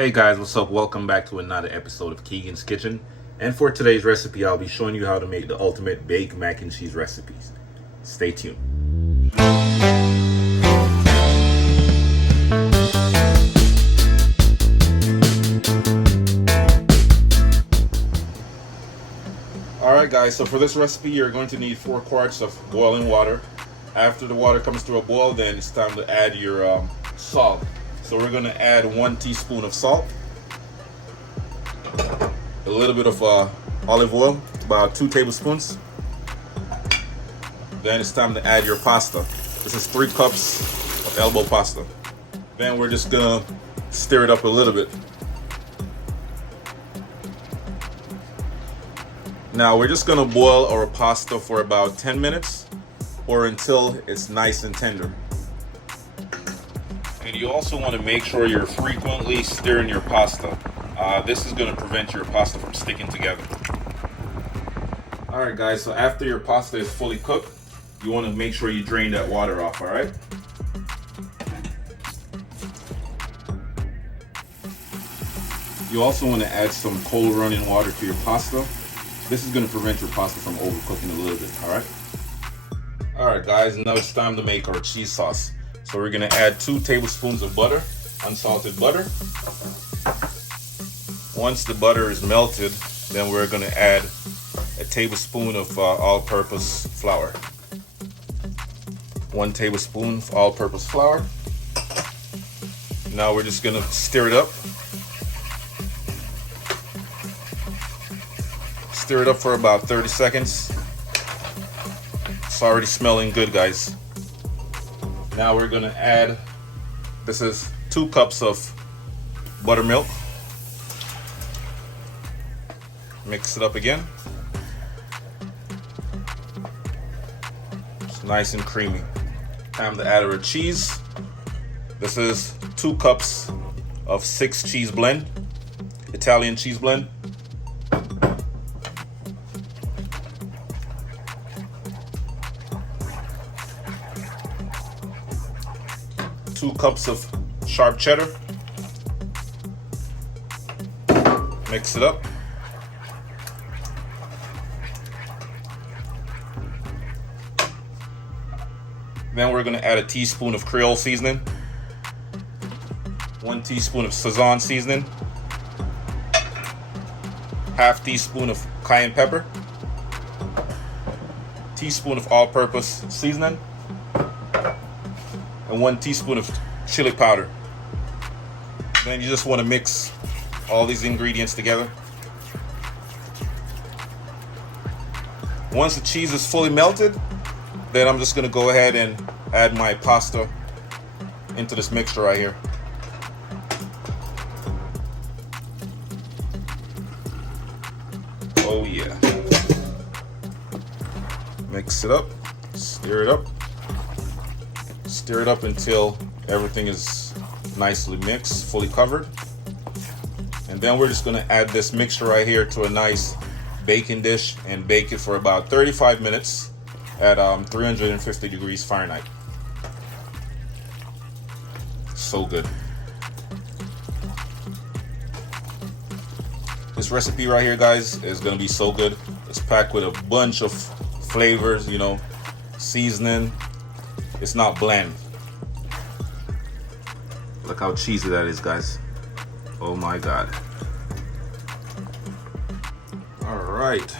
Hey guys, what's up? Welcome back to another episode of Keegan's Kitchen. And for today's recipe, I'll be showing you how to make the ultimate baked mac and cheese recipes. Stay tuned. Alright guys, so for this recipe, you're going to need 4 quarts of boiling water. After the water comes to a boil, then it's time to add your salt. So we're going to add 1 teaspoon of salt, a little bit of olive oil, about 2 tablespoons. Then it's time to add your pasta. This is 3 cups of elbow pasta. Then we're just going to stir it up a little bit. Now we're just going to boil our pasta for about 10 minutes or until it's nice and tender. And you also want to make sure you're frequently stirring your pasta. This is going to prevent your pasta from sticking together. Alright guys, so after your pasta is fully cooked, you want to make sure you drain that water off, alright? You also want to add some cold running water to your pasta. This is going to prevent your pasta from overcooking a little bit, alright? Alright guys, now it's time to make our cheese sauce. So we're going to add 2 tablespoons of butter, unsalted butter. Once the butter is melted, then we're going to add a tablespoon of all-purpose flour. 1 tablespoon of all-purpose flour. Now we're just going to stir it up. Stir it up for about 30 seconds. It's already smelling good, guys. Now we're going to add, this is 2 cups of buttermilk. Mix it up again. It's nice and creamy. Time to add our cheese. This is 2 cups of 6 cheese blend, Italian cheese blend. Two cups of sharp cheddar. Mix it up. Then we're going to add a teaspoon of Creole seasoning, 1 teaspoon of Sazon seasoning, half teaspoon of cayenne pepper, teaspoon of all-purpose seasoning, and 1 teaspoon of chili powder. Then you just want to mix all these ingredients together. Once the cheese is fully melted, then I'm just going to go ahead and add my pasta into this mixture right here. Oh yeah. Mix it up, stir it up. Stir it up until everything is nicely mixed, fully covered. And then we're just going to add this mixture right here to a nice baking dish and bake it for about 35 minutes at 350 degrees Fahrenheit. So good. This recipe right here, guys, is going to be so good. It's packed with a bunch of flavors, you know, seasoning. It's not bland. Look how cheesy that is, guys. Oh my God. All right.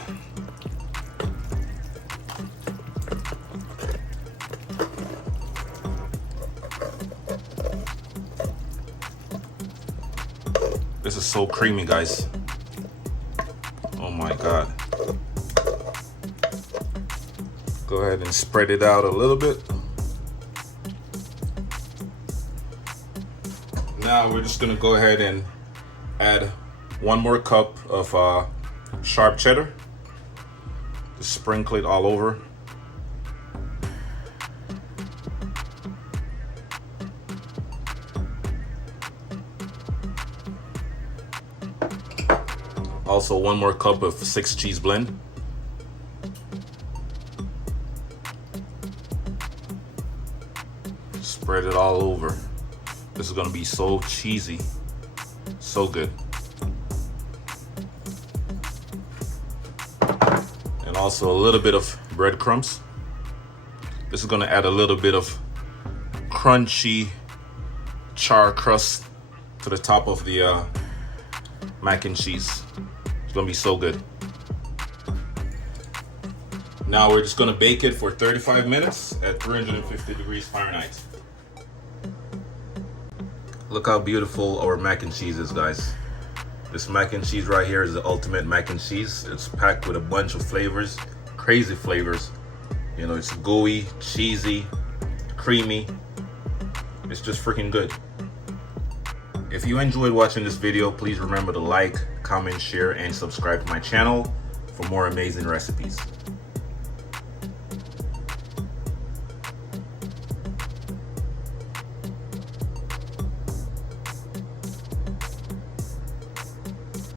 This is so creamy, guys. Oh my God. Go ahead and spread it out a little bit. Now we're just gonna go ahead and add 1 more cup of sharp cheddar. Just sprinkle it all over. Also 1 more cup of 6 cheese blend. Spread it all over. This is gonna be so cheesy. So good. And also a little bit of breadcrumbs. This is gonna add a little bit of crunchy char crust to the top of the mac and cheese. It's gonna be so good. Now we're just gonna bake it for 35 minutes at 350 degrees Fahrenheit. Look how beautiful our mac and cheese is, guys. This mac and cheese right here is the ultimate mac and cheese. It's packed with a bunch of flavors, crazy flavors. You know, it's gooey, cheesy, creamy. It's just freaking good. If you enjoyed watching this video, please remember to like, comment, share, and subscribe to my channel for more amazing recipes.